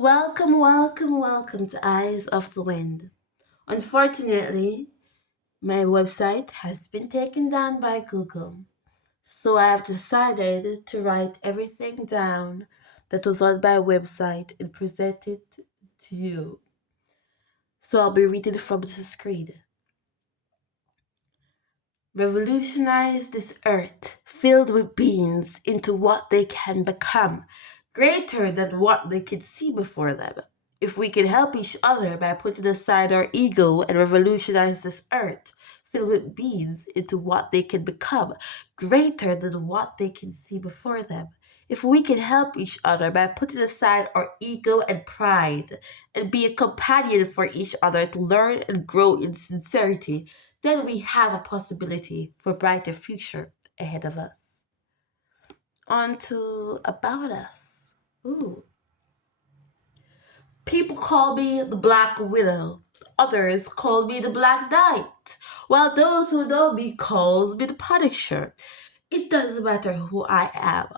Welcome, welcome, welcome to Eyes of the Wind. Unfortunately, my website has been taken down by Google, so I have decided to write everything down that was on my website and present it to you. So I'll be reading from the screen. Revolutionize this earth filled with beings into what they can become, greater than what they could see before them. If we can help each other by putting aside our ego and revolutionize this earth filled with beings into what they can become, greater than what they can see before them. If we can help each other by putting aside our ego and pride and be a companion for each other to learn and grow in sincerity, then we have a possibility for a brighter future ahead of us. On to about us. Ooh. People call me the Black Widow. Others call me the Black Knight, while those who know me calls me the Punisher. It doesn't matter who I am.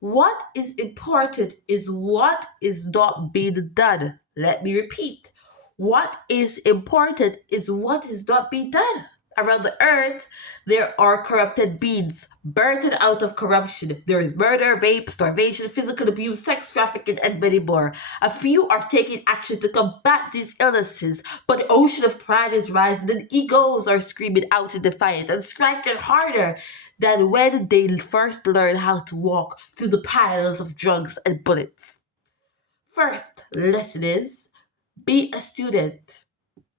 What is important is what is not being done. Let me repeat. What is important is what is not being done. Around the earth, there are corrupted beings, birthed out of corruption. There is murder, rape, starvation, physical abuse, sex trafficking, and many more. A few are taking action to combat these illnesses, but the ocean of pride is rising and egos are screaming out in defiance and striking harder than when they first learned how to walk through the piles of drugs and bullets. First lesson is be a student,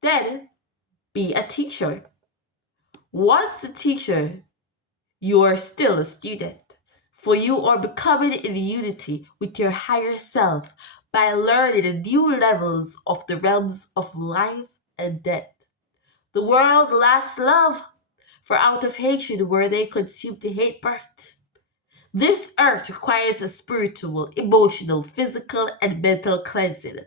then be a teacher. Once a teacher, you are still a student, for you are becoming in unity with your higher self by learning the new levels of the realms of life and death. The world lacks love, for out of hatred were they consumed to hate birth. This earth requires a spiritual, emotional, physical, and mental cleansing.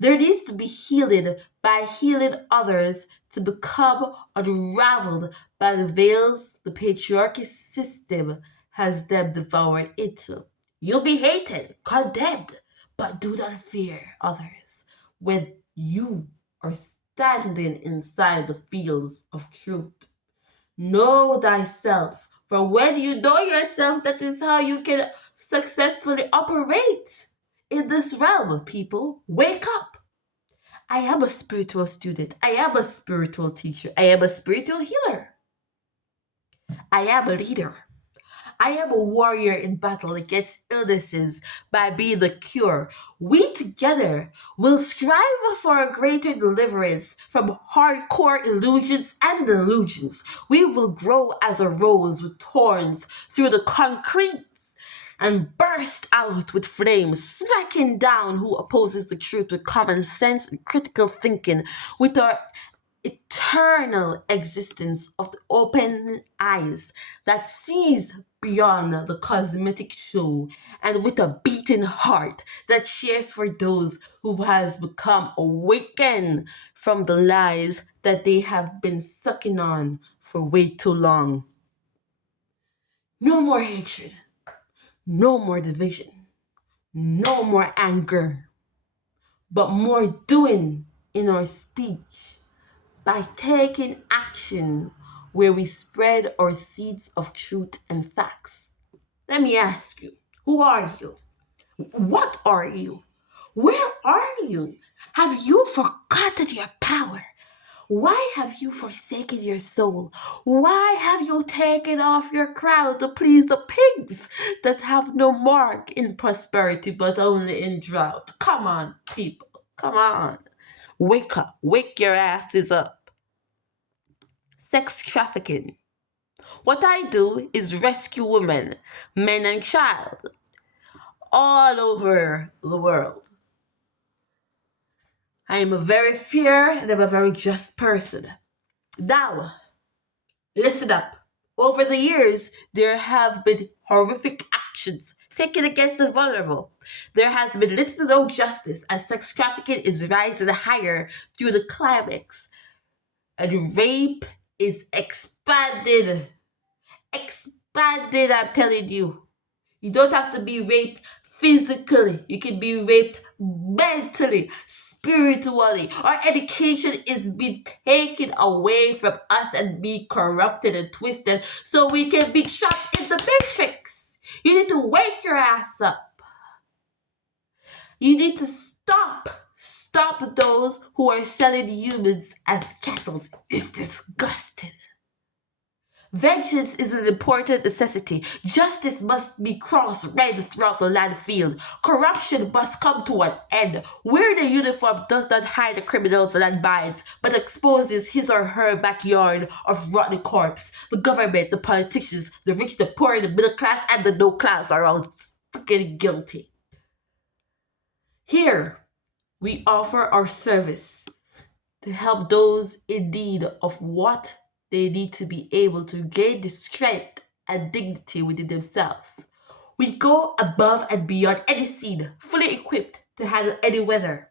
There needs to be healing by healing others to become unraveled by the veils the patriarchy system has them devoured into. You'll be hated, condemned, but do not fear others when you are standing inside the fields of truth. Know thyself, for when you know yourself, that is how you can successfully operate in this realm, people. Wake up. I am a spiritual student. I am a spiritual teacher. I am a spiritual healer. I am a leader. I am a warrior in battle against illnesses by being the cure. We together will strive for a greater deliverance from hardcore illusions and delusions. We will grow as a rose with thorns through the concrete and burst out with flames, smacking down who opposes the truth with common sense and critical thinking, with our eternal existence of the open eyes that sees beyond the cosmetic show, and with a beating heart that cheers for those who has become awakened from the lies that they have been sucking on for way too long. No more hatred, no more division, no more anger, but more doing in our speech by taking action where we spread our seeds of truth and facts. Let me ask you, who are you? What are you? Where are you? Have you forgotten your power? Why have you forsaken your soul? Why have you taken off your crown to please the pigs that have no mark in prosperity but only in drought? Come on, people. Come on. Wake up. Wake your asses up. Sex trafficking. What I do is rescue women, men, and child all over the world. I am a very fair and I'm a very just person. Now, listen up. Over the years, there have been horrific actions taken against the vulnerable. There has been little to no justice as sex trafficking is rising higher through the climax, and rape is expanded. Expanded, I'm telling you. You don't have to be raped physically. You can be raped mentally, spiritually. Our education is being taken away from us and be corrupted and twisted so we can be trapped in the matrix. You need to wake your ass up. You need to stop. Stop those who are selling humans as cattle. It's disgusting. Vengeance is an important necessity. Justice must be cross-read throughout the land field. Corruption must come to an end. Wearing a uniform does not hide the criminal's land mines, but exposes his or her backyard of rotten corpse. The government, the politicians, the rich, the poor, the middle class, and the no class are all fucking guilty. Here, we offer our service to help those in need of what they need to be able to gain the strength and dignity within themselves. We go above and beyond any scene, fully equipped to handle any weather,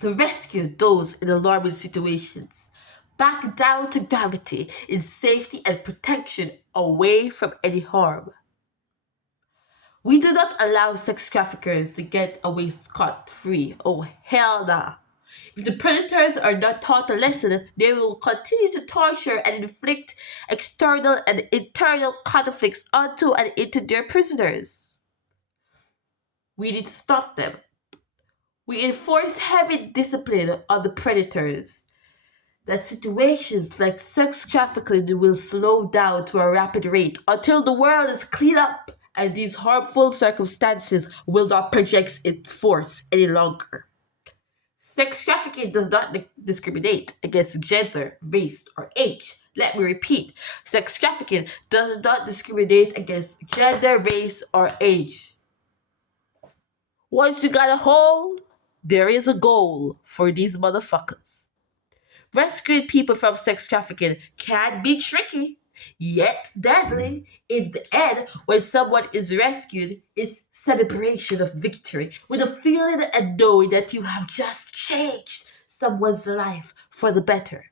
to rescue those in alarming situations, back down to gravity in safety and protection away from any harm. We do not allow sex traffickers to get away scot-free. Oh, hell nah. If the predators are not taught a lesson, they will continue to torture and inflict external and internal conflicts onto and into their prisoners. We need to stop them. We enforce heavy discipline on the predators. That situations like sex trafficking will slow down to a rapid rate until the world is cleaned up and these harmful circumstances will not project its force any longer. Sex trafficking does not discriminate against gender, race, or age. Let me repeat. Sex trafficking does not discriminate against gender, race, or age. Once you got a hole, there is a goal for these motherfuckers. Rescuing people from sex trafficking can be tricky, yet deadly. In the end, when someone is rescued, it's celebration of victory, with a feeling and knowing that you have just changed someone's life for the better.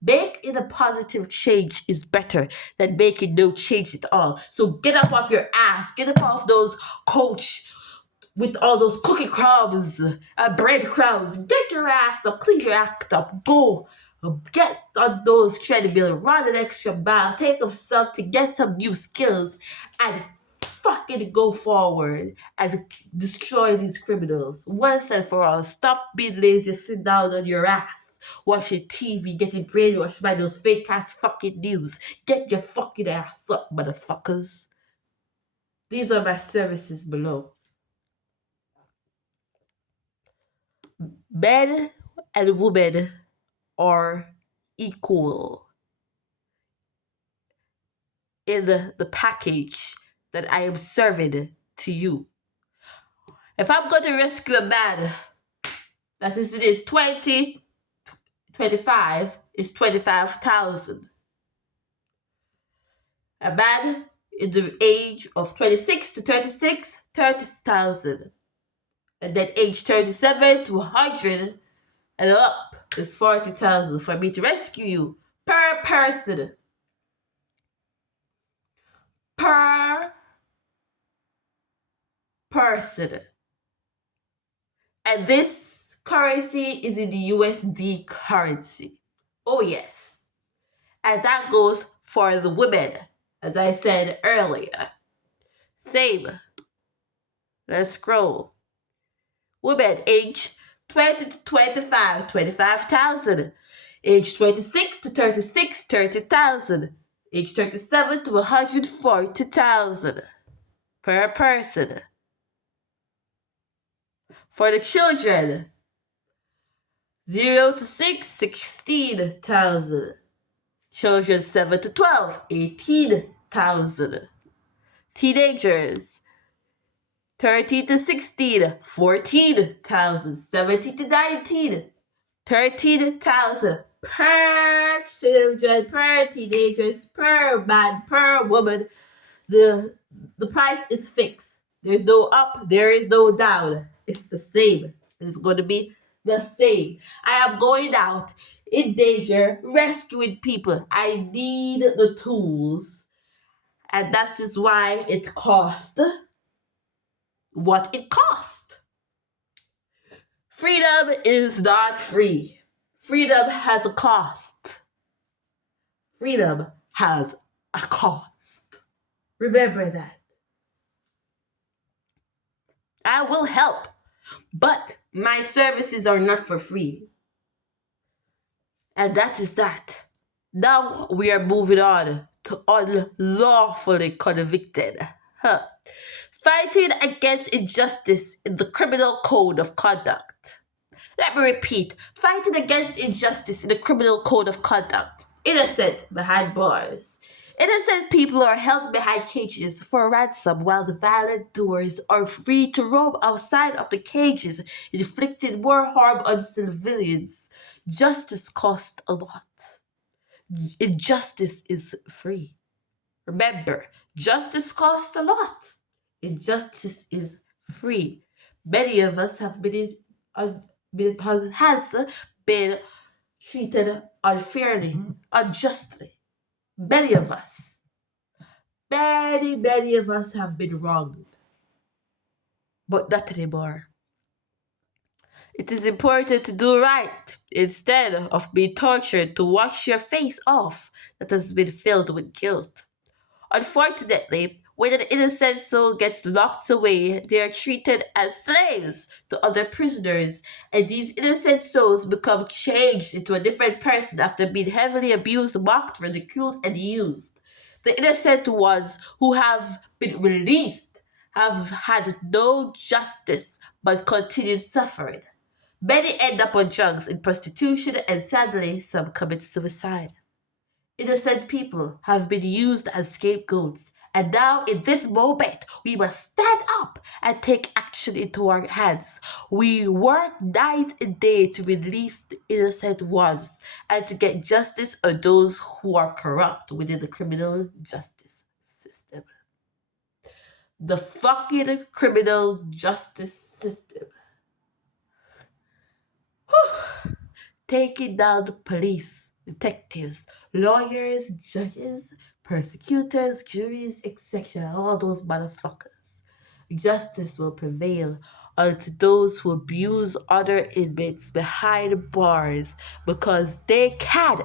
Making a positive change is better than making no change at all. So get up off your ass, get up off those coach with all those cookie crumbs, bread crumbs. Get your ass up, clean your act up, go. Get on those treadmill, run an extra mile, take up something, get some new skills, and fucking go forward and destroy these criminals once and for all. Stop being lazy, sit down on your ass, watching TV, getting brainwashed by those fake ass fucking news. Get your fucking ass up, motherfuckers. These are my services below. Men and women are equal in the package that I am serving to you. If I'm going to rescue a man, that is, it is 20, 25, is 25,000. A man in the age of 26 to 36, 30,000. And then age 37 to 100 and up is 40,000 for me to rescue you per person. Per person. And this currency is in the USD currency. Oh, yes. And that goes for the women, as I said earlier. Same. Let's scroll. Women age 20 to 25, 25,000. Age 26 to 36, 30,000. Age 37 to 140,000 per person. For the children, 0 to 6, 16,000. Children 7 to 12, 18,000. Teenagers, 13 to 16, 14,000. 17 to 19, 13,000. Per children, per teenagers, per man, per woman. The price is fixed. There's no up, there is no down. It's the same. It's going to be the same. I am going out in danger, rescuing people. I need the tools. And that is why it costs what it costs. Freedom is not free. Freedom has a cost. Freedom has a cost. Remember that. I will help, but my services are not for free. And that is that. Now we are moving on to unlawfully convicted. Huh. Fighting against injustice in the Criminal Code of Conduct. Let me repeat, fighting against injustice in the Criminal Code of Conduct. Innocent behind bars. Innocent people are held behind cages for ransom while the violent doers are free to roam outside of the cages, inflicting more harm on civilians. Justice costs a lot. Injustice is free. Remember, justice costs a lot. Injustice is free. Many of us have has been treated unfairly, unjustly. Many of us, many of us have been wronged, but not anymore. It is important to do right instead of being tortured to wash your face off that has been filled with guilt. Unfortunately, when an innocent soul gets locked away, they are treated as slaves to other prisoners, and these innocent souls become changed into a different person after being heavily abused, mocked, ridiculed, and used. The innocent ones who have been released have had no justice but continued suffering. Many end up on drugs and prostitution, and sadly, some commit suicide. Innocent people have been used as scapegoats. And now, in this moment, we must stand up and take action into our hands. We work night and day to release the innocent ones and to get justice on those who are corrupt within the criminal justice system. The fucking criminal justice system. Taking down the police, detectives, lawyers, judges, prosecutors, juries, etc. All those motherfuckers. Justice will prevail unto those who abuse other inmates behind bars because they can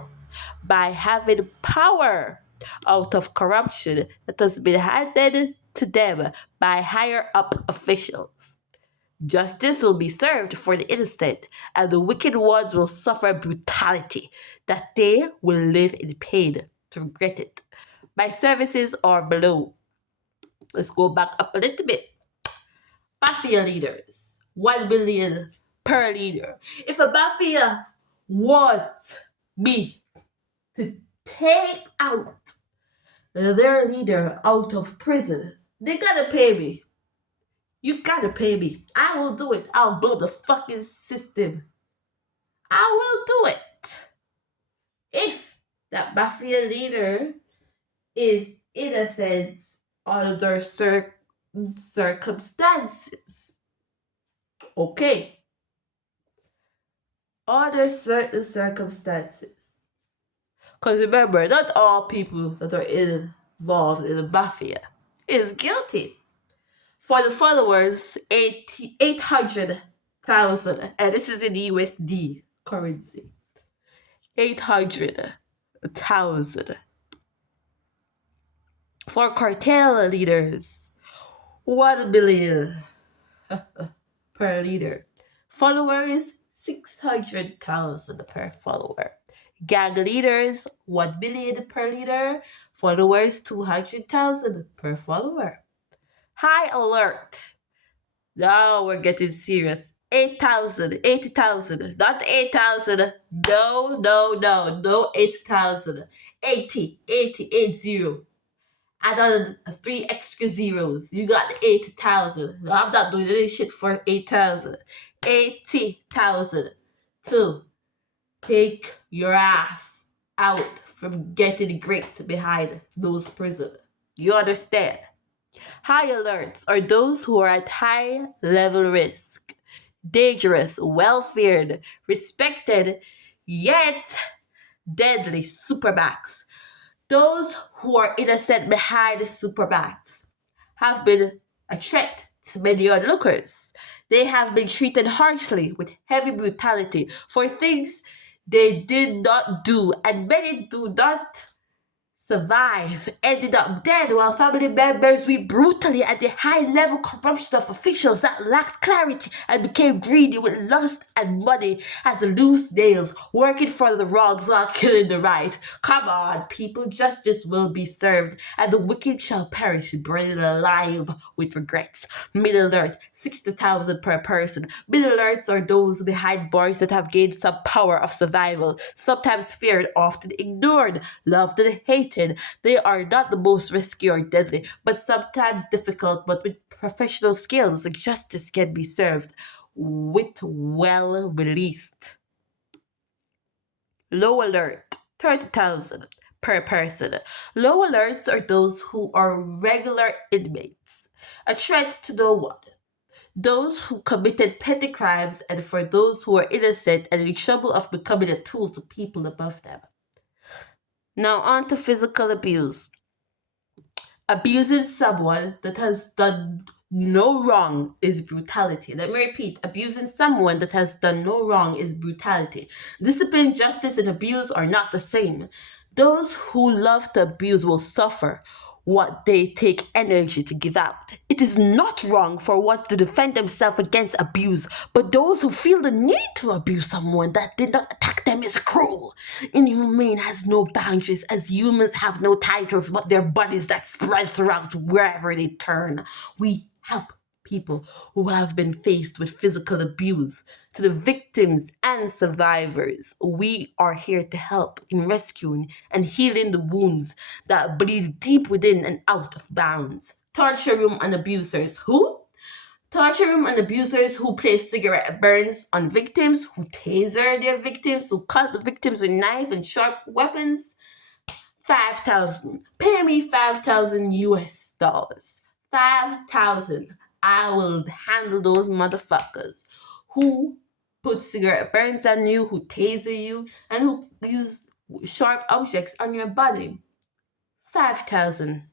by having power out of corruption that has been handed to them by higher up officials. Justice will be served for the innocent, and the wicked ones will suffer brutality, that they will live in pain to regret it. My services are below. Let's go back up a little bit. Mafia leaders, 1 million per leader. If a mafia wants me to take out their leader out of prison, they gotta pay me. You gotta pay me. I will do it. I'll blow the fucking system. I will do it. If that mafia leader is innocent under circumstances. Okay. Under certain circumstances. Because remember, not all people that are involved in the mafia is guilty. For the followers, 800,000, and this is in USD currency. 800,000. For cartel leaders, 1 million per leader. Followers, 600,000 per follower. Gang leaders, 1 million per leader. Followers, 200,000 per follower. High alert. Now we're getting serious. 8,000, 80,000, not 8,000. No 8,000. 80, 80. Add on 3 extra zeros. You got 80,000. I'm not doing any shit for 8,000. 80,000 to take your ass out from getting gripped behind those prisoners. You understand? High alerts are those who are at high level risk, dangerous, well feared, respected, yet deadly supermax. Those who are innocent behind supermax have been a threat many onlookers. They have been treated harshly with heavy brutality for things they did not do, and many do not survive, ended up dead, while family members weep brutally at the high level corruption of officials that lacked clarity and became greedy with lust and money as loose nails, working for the wrongs while killing the right. Come on, people, justice will be served, and the wicked shall perish, buried alive with regrets. Middle alert, 60,000 per person. Middle alerts are those behind bars that have gained some power of survival, sometimes feared, often ignored, loved and hated. They are not the most risky or deadly, but sometimes difficult, but with professional skills, justice can be served with well released. Low alert, 30,000 per person. Low alerts are those who are regular inmates, a threat to no one. Those who committed petty crimes, and for those who are innocent and in trouble of becoming a tool to people above them. Now, on to physical abuse. Abusing someone that has done no wrong is brutality. Let me repeat, abusing someone that has done no wrong is brutality. Discipline, justice, and abuse are not the same. Those who love to abuse will suffer what they take energy to give out. It is not wrong for one to defend themselves against abuse, but those who feel the need to abuse someone that did not attack them is cruel. Inhumane has no boundaries, as humans have no titles but their bodies that spread throughout wherever they turn. We help people who have been faced with physical abuse. To the victims and survivors, we are here to help in rescuing and healing the wounds that bleed deep within and out of bounds. Torture room and abusers. Who? Torture room and abusers who place cigarette burns on victims, who taser their victims, who cut the victims with knife and sharp weapons. 5,000. Pay me 5,000 US dollars. 5,000. I will handle those motherfuckers who put cigarette burns on you, who taser you, and who use sharp objects on your body. 5,000.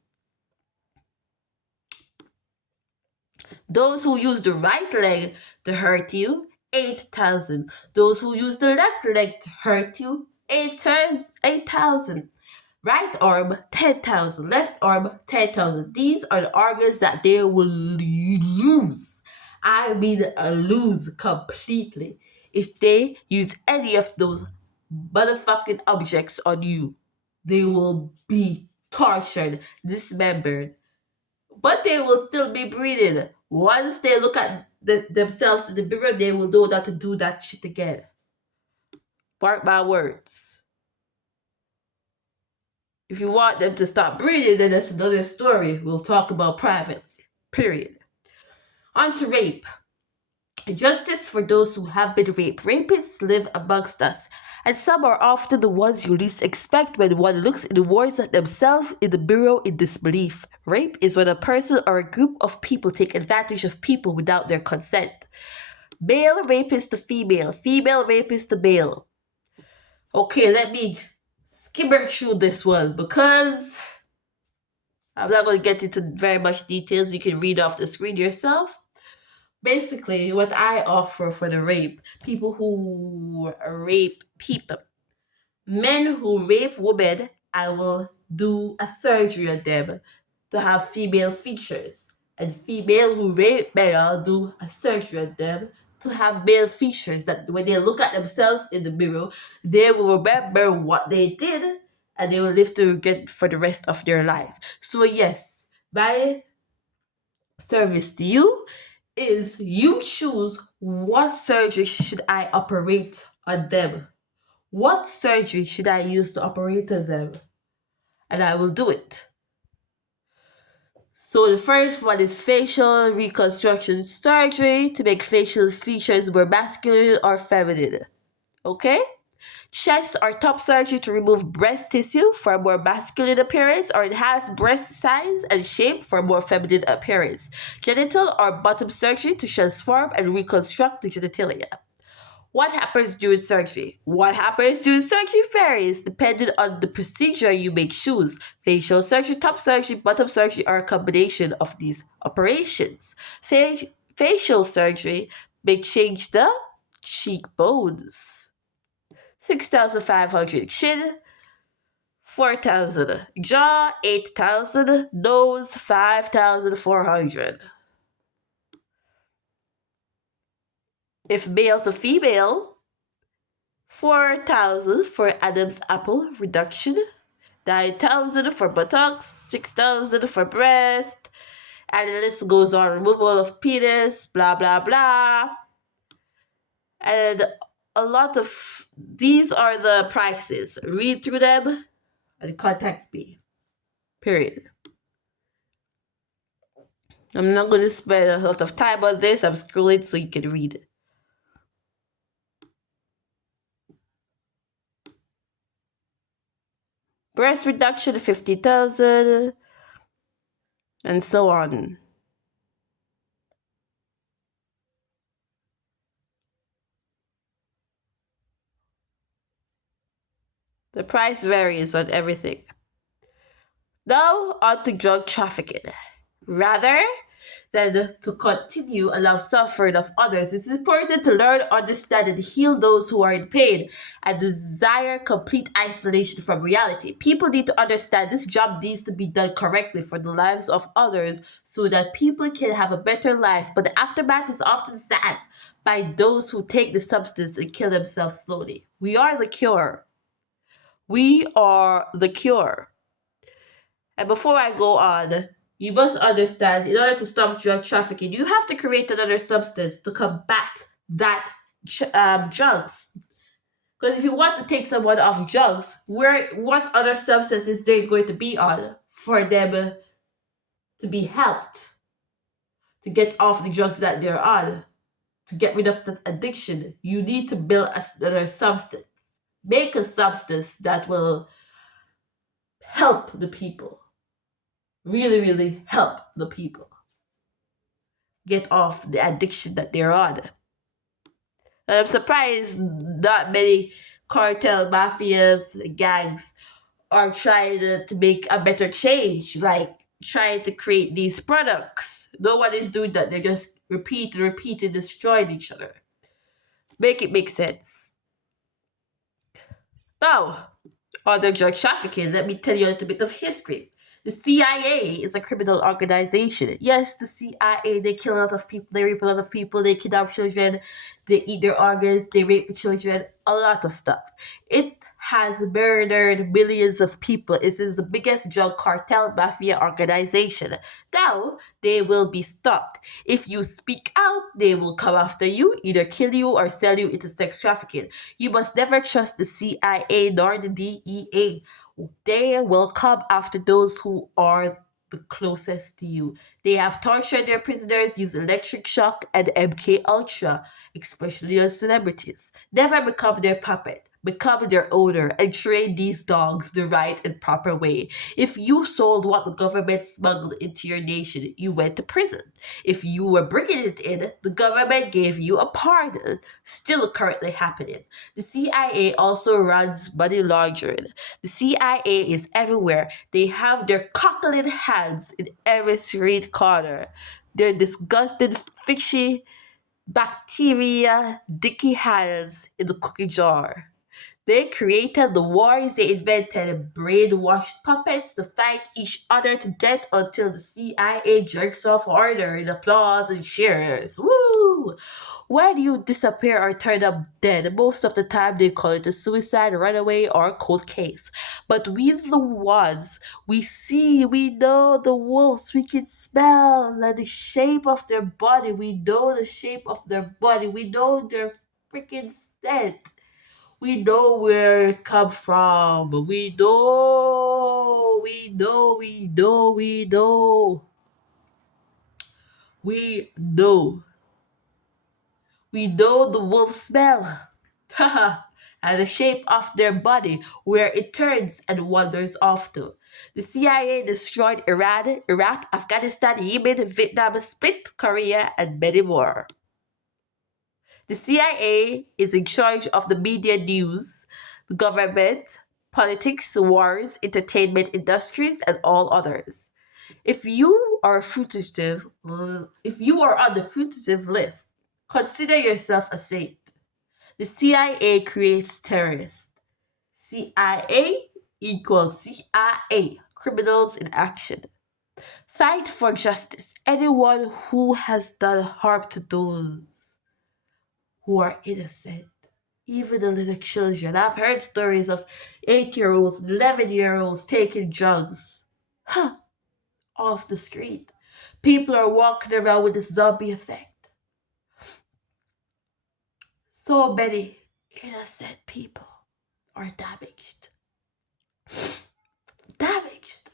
Those who use the right leg to hurt you, 8,000. Those who use the left leg to hurt you, 8,000. Right arm, 10,000. Left arm, 10,000. These are the organs that they will lose. I mean, lose completely if they use any of those motherfucking objects on you. They will be tortured, dismembered, but they will still be breathing. Once they look at themselves in the mirror, they will know not to do that shit again. Mark my words. If you want them to stop breathing, then that's another story we'll talk about privately. Period. On to rape. Justice for those who have been raped. Rapists live amongst us, and some are often the ones you least expect when one looks inwards at themselves in the mirror in disbelief. Rape is when a person or a group of people take advantage of people without their consent. Male rapist to female, female rapist to male. Okay, let me skimmer through this one because I'm not going to get into very much details. You can read off the screen yourself. Basically, what I offer for the rape, people who rape people, men who rape women, I will do a surgery on them to have female features. And female who rape men, I'll do a surgery on them to have male features, that when they look at themselves in the mirror, they will remember what they did and they will live to regret for the rest of their life. So yes, my service to you is you choose what surgery should I operate on them. What surgery should I use to operate on them? And I will do it. So the first one is facial reconstruction surgery to make facial features more masculine or feminine. Okay? Chest or top surgery to remove breast tissue for a more masculine appearance or enhance breast size and shape for a more feminine appearance. Genital or bottom surgery to transform and reconstruct the genitalia. What happens during surgery? What happens during surgery varies depending on the procedure you make choose. Facial surgery, top surgery, bottom surgery are a combination of these operations. Facial surgery may change the cheekbones. 6,500 chin, 4,000 jaw, 8,000 nose, 5,400. If male to female, 4,000 for Adam's apple reduction, 9,000 for buttocks, 6,000 for breast, and the list goes on. Removal of penis, blah blah blah. And a lot of these are the prices. Read through them and contact me. Period. I'm not going to spend a lot of time on this. I'm scrolling so you can read it. Breast reduction 50,000 and so on. The price varies on everything. Now, on to drug trafficking. Rather than to continue allow suffering of others, it's important to learn, understand, and heal those who are in pain and desire complete isolation from reality. People need to understand this job needs to be done correctly for the lives of others so that people can have a better life. But the aftermath is often sad by those who take the substance and kill themselves slowly. We are the cure. We are the cure. And before I go on, you must understand in order to stop drug trafficking, you have to create another substance to combat that drugs. Because if you want to take someone off drugs, what other substance is there going to be on for them to be helped to get off the drugs that they're on, to get rid of that addiction? You need to build another substance. Make a substance that will help the people. Really, really help the people get off the addiction that they're on. And I'm surprised not many cartel mafias, gangs are trying to make a better change, like trying to create these products. No one is doing that. They just repeat and repeat and destroying each other. Make it make sense. Now, on the drug trafficking, let me tell you a little bit of history. The CIA is a criminal organization. Yes, the CIA, they kill a lot of people, they rape a lot of people, they kidnap children, they eat their organs, they rape the children, a lot of stuff. It has murdered millions of people. It is the biggest drug cartel mafia organization. Now, they will be stopped. If you speak out, they will come after you, either kill you or sell you into sex trafficking. You must never trust the CIA nor the DEA. They will come after those who are the closest to you. They have tortured their prisoners, used electric shock and MK Ultra, especially on celebrities. Never become their puppet. Become their owner and train these dogs the right and proper way. If you sold what the government smuggled into your nation, you went to prison. If you were bringing it in, the government gave you a pardon. Still currently happening. The CIA also runs money laundering. The CIA is everywhere. They have their cockling hands in every street corner. Their disgusting, fishy bacteria, dicky hands in the cookie jar. They created the wars, they invented brainwashed puppets to fight each other to death until the CIA jerks off order in applause and cheers. Woo! When you disappear or turn up dead, most of the time they call it a suicide, runaway, or cold case. But we're the ones we see, we know the wolves, we can smell the shape of their body, we know the shape of their body, we know their freaking scent. We know where it come from. We know. We know. We know. We know. We know. We know the wolf smell. And the shape of their body, where it turns and wanders off to. The CIA destroyed Iran, Iraq, Afghanistan, Yemen, Vietnam, split Korea, and many more. The CIA is in charge of the media news, the government, politics, wars, entertainment industries, and all others. If you are on the fugitive list, consider yourself a saint. The CIA creates terrorists. CIA equals CIA, criminals in action. Fight for justice. Anyone who has done harm to those who are innocent, even the little children. I've heard stories of 8-year-olds, 11-year-olds taking drugs. Huh, off the street. People are walking around with this zombie effect. So many innocent people are damaged. Damaged.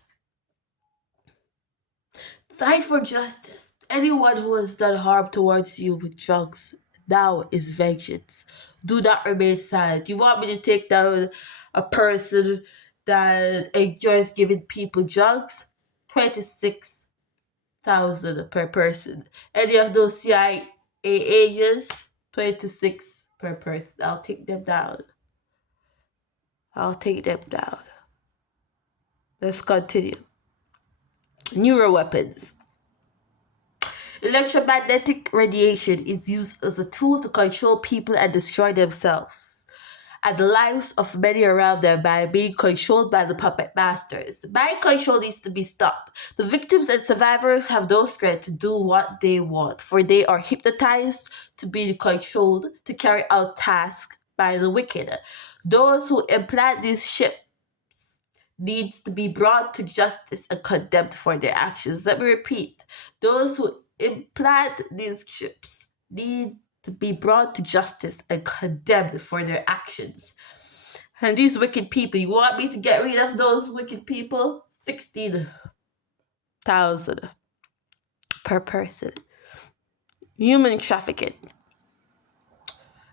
Fight for justice. Anyone who has done harm towards you with drugs, now is vengeance. Do not remain silent. You want me to take down a person that enjoys giving people drugs? 26,000 per person. Any of those CIA agents? 26 per person. I'll take them down. I'll take them down. Let's continue. Neuroweapons. Electromagnetic radiation is used as a tool to control people and destroy themselves and the lives of many around them by being controlled by the puppet masters. Mind control needs to be stopped. The victims and survivors have no strength to do what they want, for they are hypnotized to be controlled to carry out tasks by the wicked. Those who implant these chips needs to be brought to justice and condemned for their actions. Let me repeat. Those who implant these chips need to be brought to justice and condemned for their actions. And these wicked people, you want me to get rid of those wicked people? 16,000 per person. Human trafficking.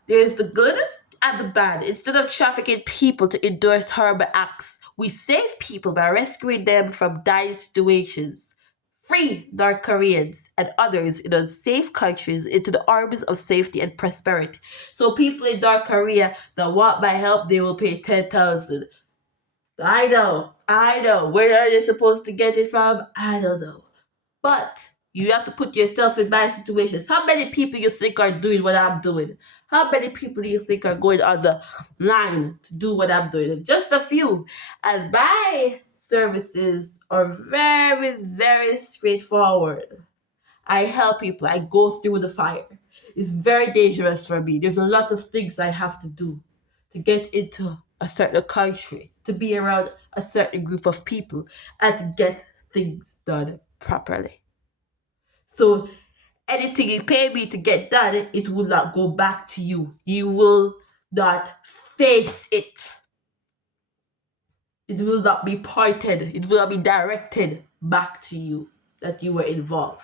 There's the good and the bad. Instead of trafficking people to endorse horrible acts, we save people by rescuing them from dire situations. Free North Koreans and others in unsafe countries into the arms of safety and prosperity. So people in North Korea that want my help, they will pay 10,000. I know. Where are they supposed to get it from? I don't know. But you have to put yourself in my situations. How many people you think are doing what I'm doing? How many people do you think are going on the line to do what I'm doing? Just a few. And my services are very, very straightforward. I help people. I go through the fire. It's very dangerous for me. There's a lot of things I have to do to get into a certain country, to be around a certain group of people, and to get things done properly. So anything you pay me to get done, it will not go back to you. You will not face it. It will not be pointed. It will not be directed back to you that you were involved.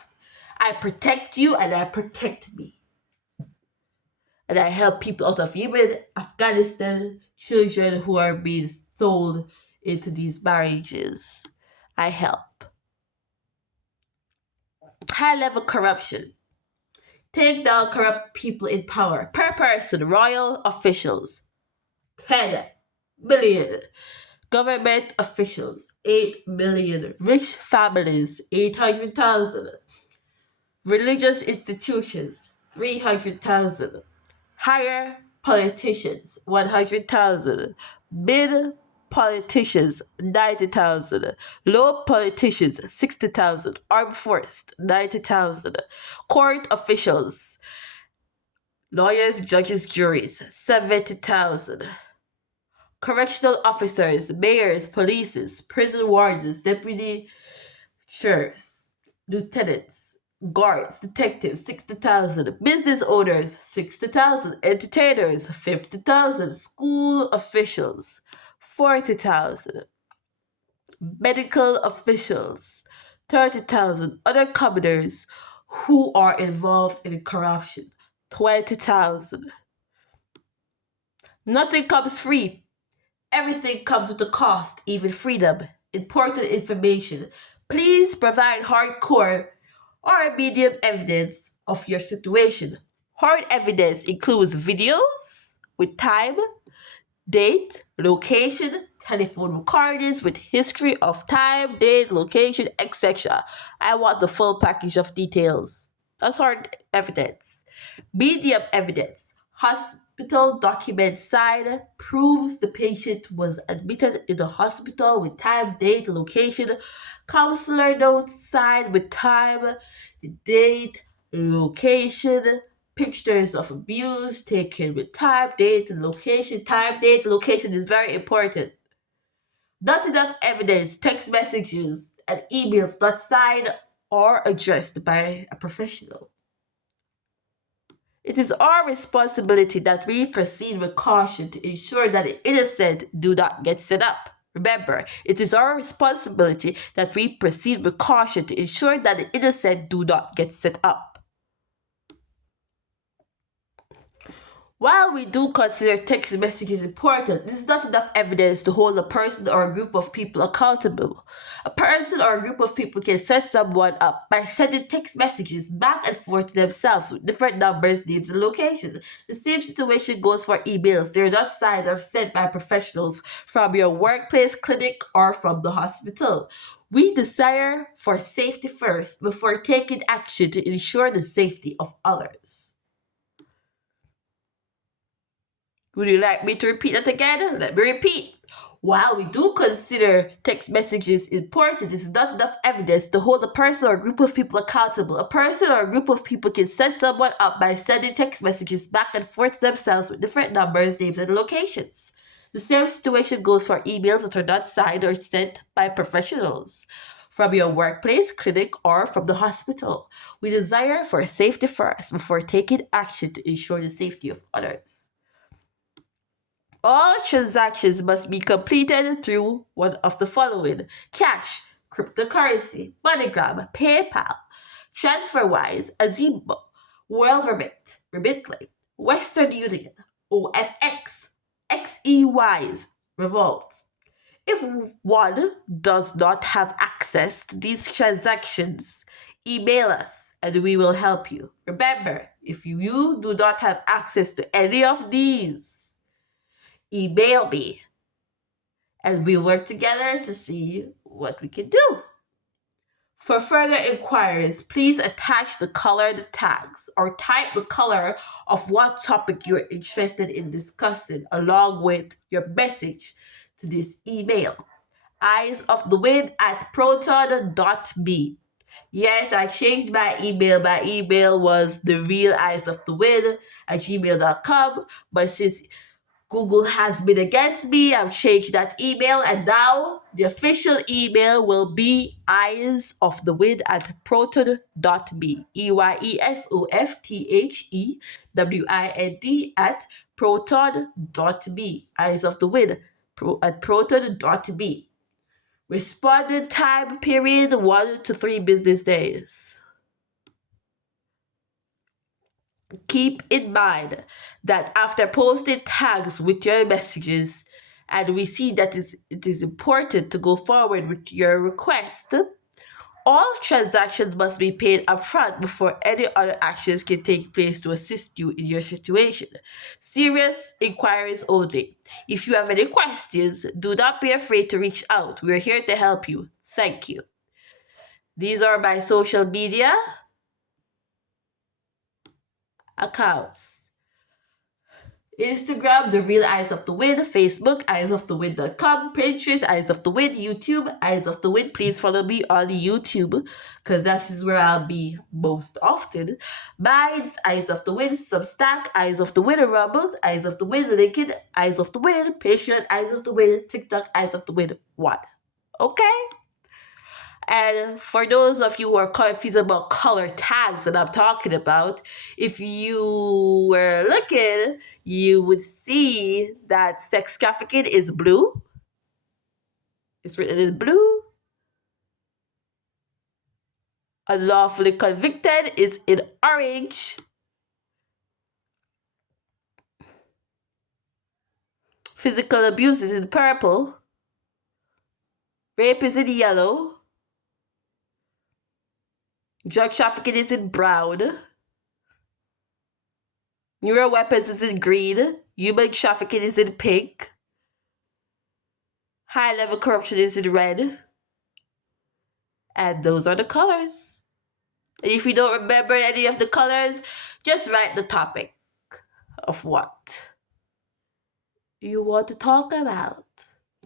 I protect you and I protect me. And I help people out of Yemen, Afghanistan, children who are being sold into these marriages. I help. High level corruption. Take down corrupt people in power. Per person, royal officials, 10 million. Government officials, 8 million. Rich families, 800,000. Religious institutions, 300,000. Higher politicians, 100,000. Mid politicians, 90,000. Low politicians, 60,000. Armed force, 90,000. Court officials, lawyers, judges, juries, 70,000. Correctional officers, mayors, police, prison wardens, deputy sheriffs, lieutenants, guards, detectives, 60,000. Business owners, 60,000. Entertainers, 50,000. School officials, 40,000. Medical officials, 30,000. Other commoners who are involved in corruption, 20,000. Nothing comes free. Everything comes with a cost, even freedom. Important information. Please provide hardcore or medium evidence of your situation. Hard evidence includes videos with time, date, location, telephone recordings with history of time, date, location, etc. I want the full package of details. That's hard evidence. Medium evidence. Hospital document signed proves the patient was admitted in the hospital with time, date, location. Counselor notes signed with time, date, location. Pictures of abuse taken with time, date, and location. Time, date, location is very important. Not enough evidence, text messages, and emails not signed or addressed by a professional. It is our responsibility that we proceed with caution to ensure that the innocent do not get set up. Remember, it is our responsibility that we proceed with caution to ensure that the innocent do not get set up. While we do consider text messages important, this is not enough evidence to hold a person or a group of people accountable. A person or a group of people can set someone up by sending text messages back and forth to themselves with different numbers, names, and locations. The same situation goes for emails. They're not signed or sent by professionals from your workplace, clinic, or from the hospital. We desire for safety first before taking action to ensure the safety of others. Would you like me to repeat that again? Let me repeat. While we do consider text messages important, it's not enough evidence to hold a person or a group of people accountable. A person or a group of people can set someone up by sending text messages back and forth to themselves with different numbers, names, and locations. The same situation goes for emails that are not signed or sent by professionals from your workplace, clinic, or from the hospital. We desire for safety first before taking action to ensure the safety of others. All transactions must be completed through one of the following: cash, cryptocurrency, MoneyGram, PayPal, TransferWise, Azimo, WorldRemit, Remitly, Western Union, OFX, XEWise, Revolt. If one does not have access to these transactions, email us and we will help you. Remember, if you do not have access to any of these, email me and we work together to see what we can do. For further inquiries, please attach the colored tags or type the color of what topic you're interested in discussing along with your message to this email. Eyes of the Wind at proton.me. Yes, I changed my email. My email was the real eyes of the wind at gmail.com, but since Google has been against me, I've changed that email, and now the official email will be eyes of the wind at proton.me. EYESOFTHEWIND at proton.me. Eyes of the wind at proton.me. Responded time period 1 to 3 business days. Keep in mind that after posting tags with your messages and we see that it is important to go forward with your request, all transactions must be paid upfront before any other actions can take place to assist you in your situation. Serious inquiries only. If you have any questions, do not be afraid to reach out. We're here to help you. Thank you. These are my social media accounts. Instagram, The Real Eyes of the Wind, Facebook, eyesofthewind.com, Pinterest, Eyes of the Wind, YouTube, Eyes of the Wind. Please follow me on YouTube because that is where I'll be most often. Minds, Eyes of the Wind, Substack, Eyes of the Wind, Rumble, Eyes of the Wind, LinkedIn, Eyes of the Wind, Patreon, Eyes of the Wind, TikTok, Eyes of the Wind 1. Okay? And for those of you who are confused about color tags that I'm talking about, if you were looking, you would see that sex trafficking is blue. It's written in blue. Unlawfully convicted is in orange. Physical abuse is in purple. Rape is in yellow. Drug trafficking is in brown. Neural weapons is in green. Human trafficking is in pink. High level corruption is in red. And those are the colors. And if you don't remember any of the colors, just write the topic of what you want to talk about.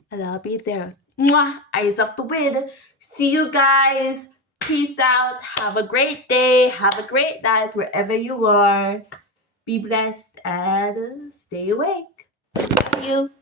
And I'll be there. Mwah! Eyes of the wind. See you guys. Peace out. Have a great day. Have a great night wherever you are. Be blessed and stay awake. Love you.